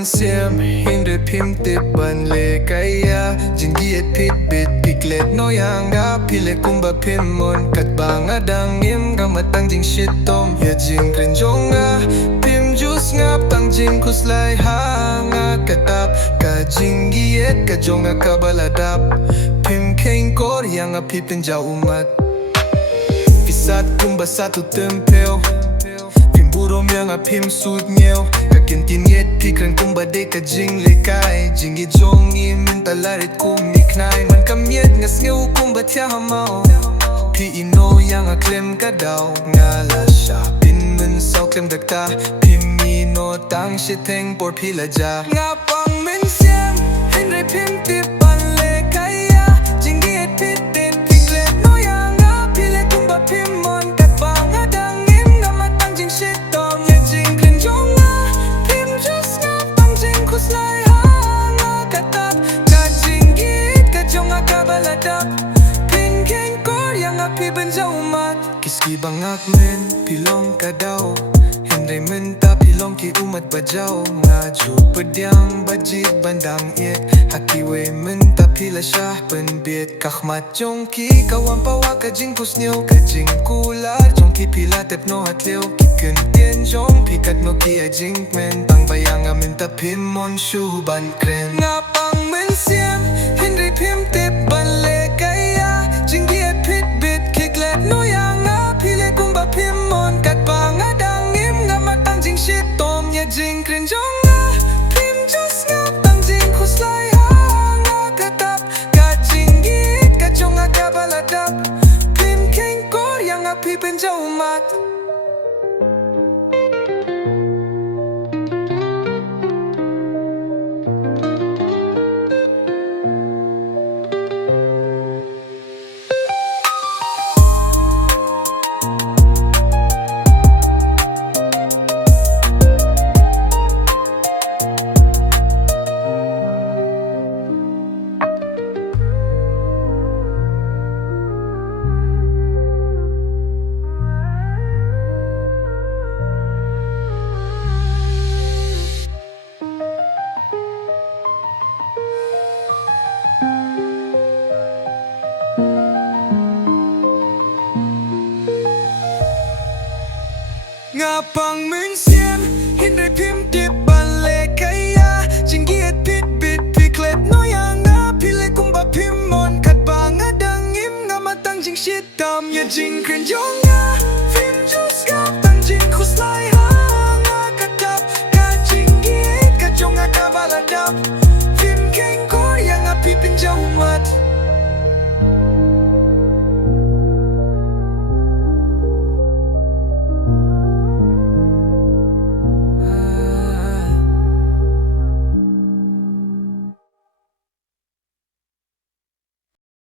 mình xem hình đời phim tiếp bận lệ cái jing giết pit bit piklet no yang ga pile kumba phim mon kat bang adang im ga matang jing shit tom ya jing kren jonga phim juice ngap tang jing kuslai hanga katap ka jing giết ka jonga ka baladap phim kheiñ kor yang a Phi Pynjaw Ummat Visat kumba satu tempel Burom yang a Phim sud nghèo Cả kiến tin yết thì kren kumba de ka jing le kai Jing gi jong im talarit kum ni knai Man kam yet ngas ngeu kumba tia hamao Phi ino yang a klem ka dao Nga la sha pin men sau klem dak ta Phim ino tang shit theng por phi la ja Nga pang men xem Hình ray phim tip ban le kai Jing gi et pit den piklet no yang a phi le kumba phim mon kat bang adang im nga matang jing shit Phi Pynjaw Ummat Kiski bangak men pilong kadao Henry menta pilong ki umat bajao Ngaju pedyang bajit bandang it Hakiwe menta pila syah penbit Kakhmat jong ki kawan pawa ka jing kusnyo Ka jing kular jong ki pila tep no hatleo Ki kentien jong pikat no ki ay jing men Tang bayang minta pim mon shu ban kren Ngapang men siem Henry Phim tip ban le kaya Jing giet pit bit no yang a pile kumba phim mon kat bang adang im nga matang jing shit tom ya jing kren jong a phim just nga tang jing kuslai hanga katap ka jing git ka jong a ka baladap phim kheiñ kor yang a Phi Pynjaw Ummat Ngapang men siem Hinray phim tip ban le kaya Jing giet pit bit piklet no yang a pile kumba phim mon kat bang adang im nga matang jing shit tam ya jing kren jong a